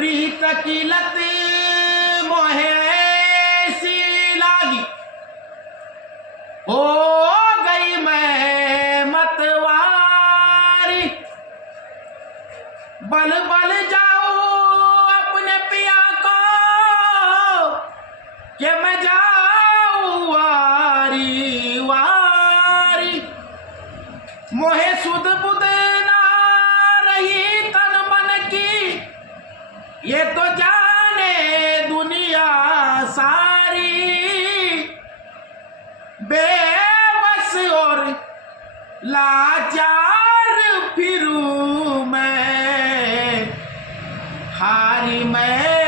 प्रीत की लत मोहे ऐसी लागी, हो गई मैं मतवारी। बल बल जाऊं अपने पिया को कि मैं जाऊं वारी वारी। मोहे सुध बुध ना रही तन मन की, ये तो जाने दुनिया सारी। बेबस और लाचार फिरूं मैं, हारी मैं